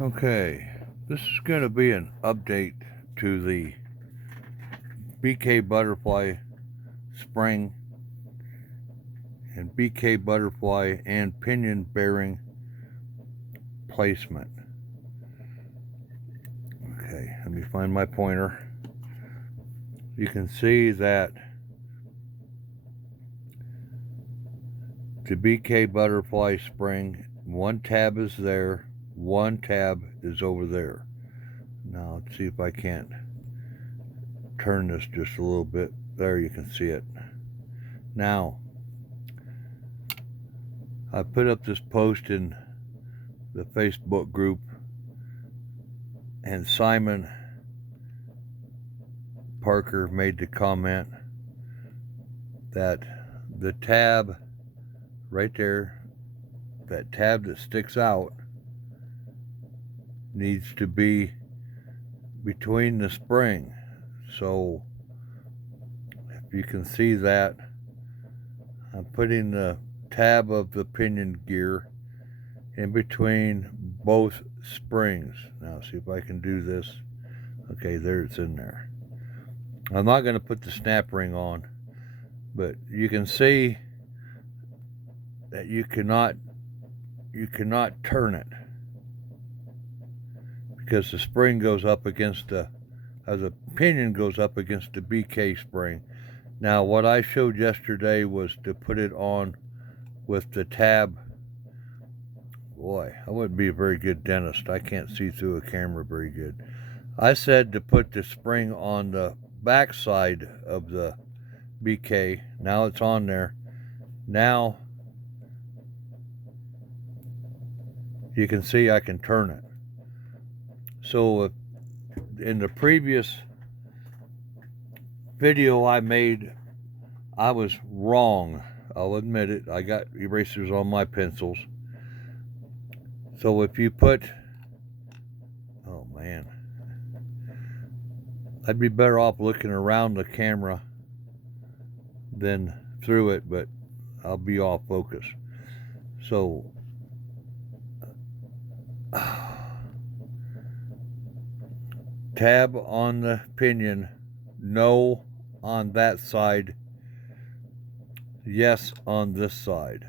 Okay, this is going to be an update to the BK Butterfly spring and BK Butterfly and pinion bearing placement. Okay, let me find my pointer. You can see that the BK Butterfly spring, one tab is there, one tab is over there. Now let's see if I can't turn this just a little bit. There, you can see it. Now, I put up this post in the Facebook group, and Simon Parker made the comment that the tab right there, that tab that sticks out, needs to be between the spring. So if you can see that, I'm putting the tab of the pinion gear in between both springs. Now see if I can do this. Okay, there it's in there. I'm not going to put the snap ring on, but you can see that you cannot turn it because the spring goes up against the pinion goes up against the BK spring. Now what I showed yesterday was to put it on with the tab. Boy, I wouldn't be a very good dentist. I can't see through a camera very good. I said to put the spring on the back side of the BK. Now it's on there. Now you can see I can turn it. So if in the previous video I made, I was wrong. I'll admit it. I got erasers on my pencils. So if you put, oh man, I'd be better off looking around the camera than through it, but I'll be off focus. So tab on the pinion, no on that side, yes on this side.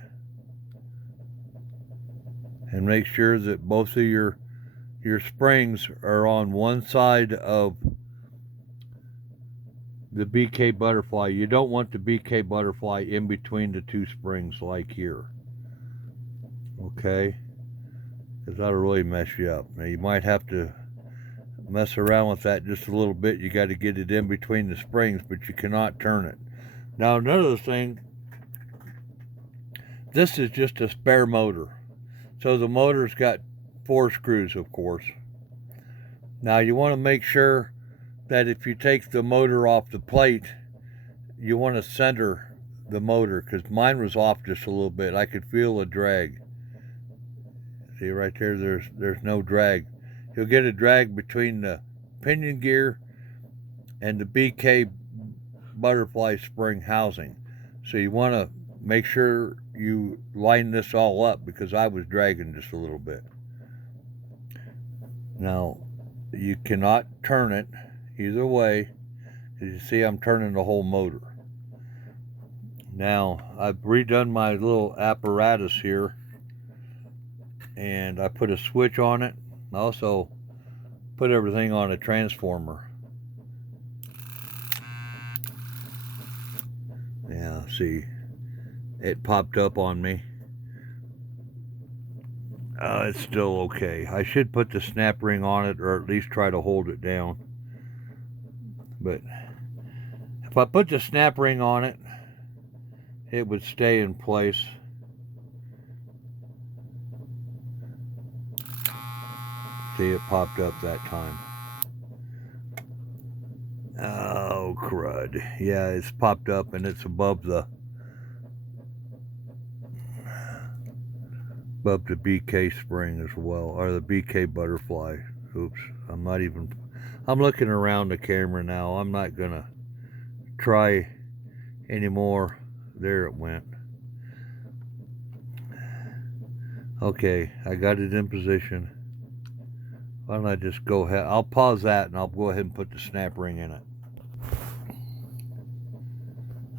And make sure that both of your springs are on one side of the BK Butterfly. You don't want the BK Butterfly in between the two springs like here. Okay? Because that'll really mess you up. Now you might have to mess around with that just a little bit. You got to get it in between the springs, but you cannot turn it. Now another thing, this is just a spare motor. So the motor's got 4 screws, of course. Now you want to make sure that if you take the motor off the plate, you want to center the motor, because mine was off just a little bit. I could feel a drag. See right there, there's no drag. You'll get a drag between the pinion gear and the BK Butterfly spring housing. So you want to make sure you line this all up, because I was dragging just a little bit. Now, you cannot turn it either way. As you see, I'm turning the whole motor. Now, I've redone my little apparatus here, and I put a switch on it. I also put everything on a transformer. Yeah, see, it popped up on me. It's still okay. I should put the snap ring on it, or at least try to hold it down. But if I put the snap ring on it, it would stay in place. See, it popped up that time. Oh, crud. Yeah, it's popped up and it's above the BK spring as well, or the BK Butterfly. Oops, I'm looking around the camera now. I'm not gonna try anymore. There it went. Okay, I got it in position. Why don't I just go ahead? I'll pause that and I'll go ahead and put the snap ring in it.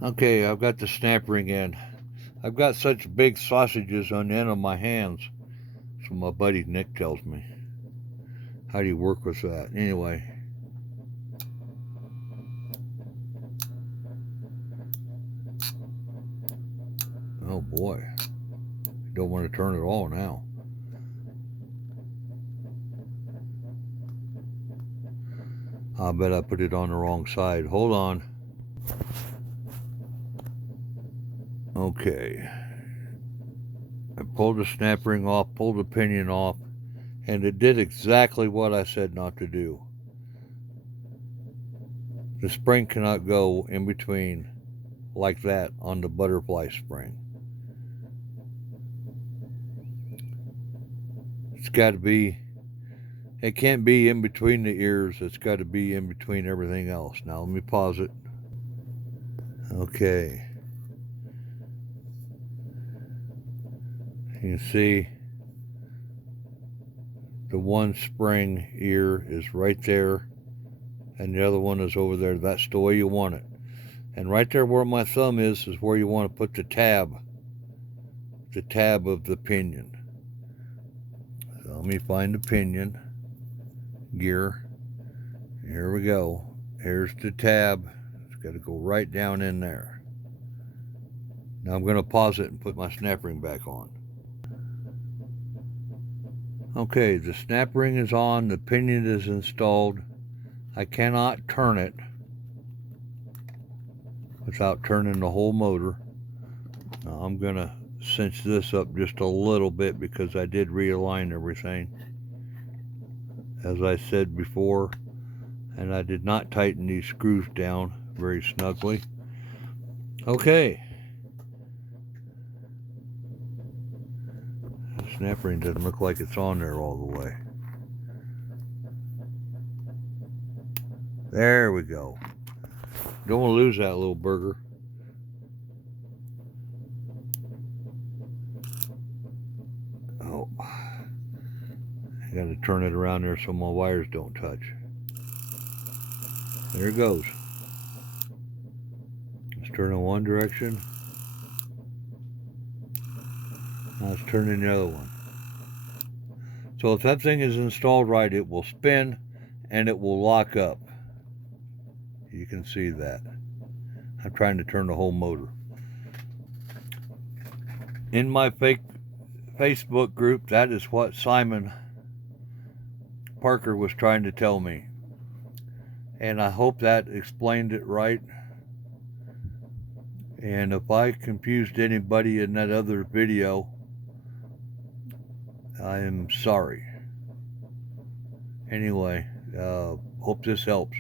Okay, I've got the snap ring in. I've got such big sausages on the end of my hands. So my buddy Nick tells me. How do you work with that? Anyway. Oh boy. Don't want to turn it all now. I bet I put it on the wrong side. Hold on. Okay. I pulled the snap ring off, pulled the pinion off, and it did exactly what I said not to do. The spring cannot go in between like that on the butterfly spring. It's got to be, it can't be in between the ears. It's got to be in between everything else. Now let me pause it. Okay. You can see the one spring ear is right there and the other one is over there. That's the way you want it. And right there where my thumb is where you want to put the tab of the pinion. So let me find the pinion gear. Here we go. Here's the tab. It's got to go right down in there. Now I'm going to pause it and put my snap ring back on. Okay, the snap ring is on, the pinion is installed. I cannot turn it without turning the whole motor. Now I'm going to cinch this up just a little bit because I did realign everything, as I said before, and I did not tighten these screws down very snugly. Okay. The snap ring doesn't look like it's on there all the way. There we go. Don't want to lose that little burger. Oh, I got to turn it around there so my wires don't touch. There it goes. Let's turn in one direction. Now let's turn in the other one. So if that thing is installed right, it will spin and it will lock up. You can see that. I'm trying to turn the whole motor. In my Facebook group, that is what Simon Parker was trying to tell me. And I hope that explained it right. And if I confused anybody in that other video, I am sorry. Anyway, hope this helps.